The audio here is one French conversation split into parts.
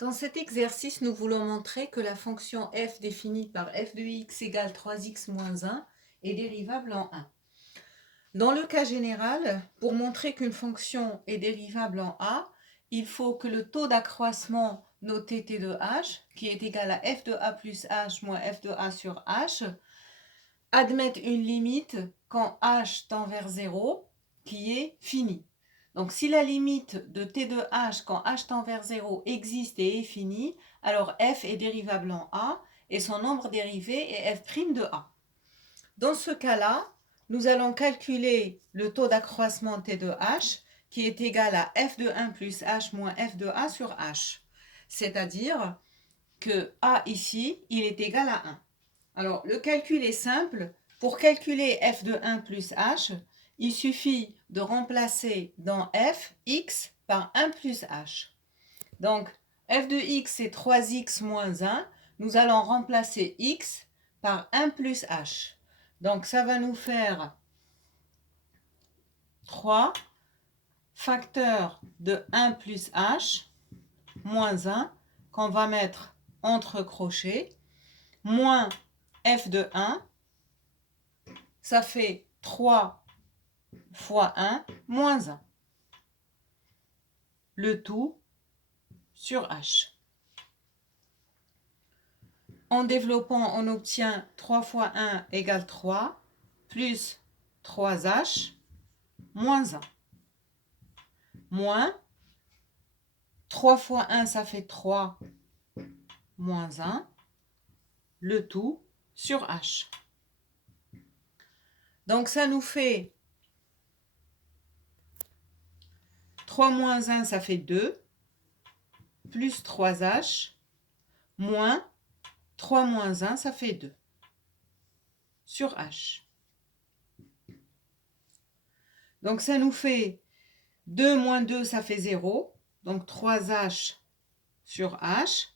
Dans cet exercice, nous voulons montrer que la fonction f définie par f de x égale 3x moins 1 est dérivable en 1. Dans le cas général, pour montrer qu'une fonction est dérivable en a, il faut que le taux d'accroissement noté t de h, qui est égal à f de a plus h moins f de a sur h, admette une limite quand h tend vers 0, qui est finie. Donc si la limite de t de h quand h tend vers 0 existe et est finie, alors f est dérivable en a et son nombre dérivé est f' de a. Dans ce cas-là, nous allons calculer le taux d'accroissement t de h qui est égal à f de 1 plus h moins f de a sur h. C'est-à-dire que a ici, il est égal à 1. Alors, le calcul est simple. Pour calculer f de 1 plus h, il suffit de remplacer dans f, x par 1 plus h. Donc, f de x, c'est 3x moins 1. Nous allons remplacer x par 1 plus h. Donc, ça va nous faire 3 facteurs de 1 plus h moins 1 qu'on va mettre entre crochets, moins f de 1, ça fait 3 fois 1 moins 1. Le tout sur h. En développant, on obtient 3 fois 1 égale 3, plus 3h moins 1. Moins 3 fois 1, ça fait 3 moins 1. Le tout sur h. Donc ça nous fait 3 moins 1, ça fait 2, plus 3h, moins 3 moins 1, ça fait 2, sur h. Donc ça nous fait 2 moins 2, ça fait 0, donc 3h sur h.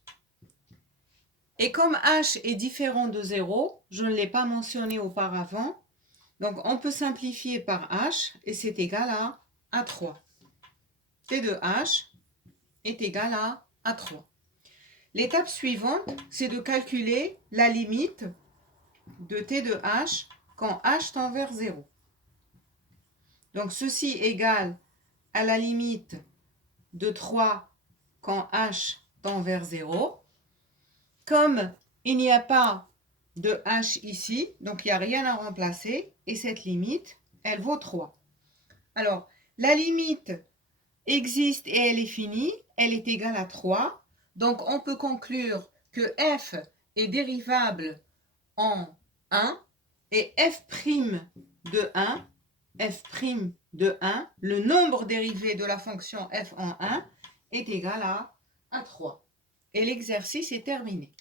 Et comme h est différent de 0, je ne l'ai pas mentionné auparavant, donc on peut simplifier par h, et c'est égal à 3. T de h est égal à 3. L'étape suivante, c'est de calculer la limite de t de h quand h tend vers 0. Donc ceci égale à la limite de 3 quand h tend vers 0. Comme il n'y a pas de h ici, donc il n'y a rien à remplacer, et cette limite, elle vaut 3. Alors, la limite existe et elle est finie, elle est égale à 3. Donc, on peut conclure que f est dérivable en 1 et f' de 1, le nombre dérivé de la fonction f en 1, est égal à 3. Et l'exercice est terminé.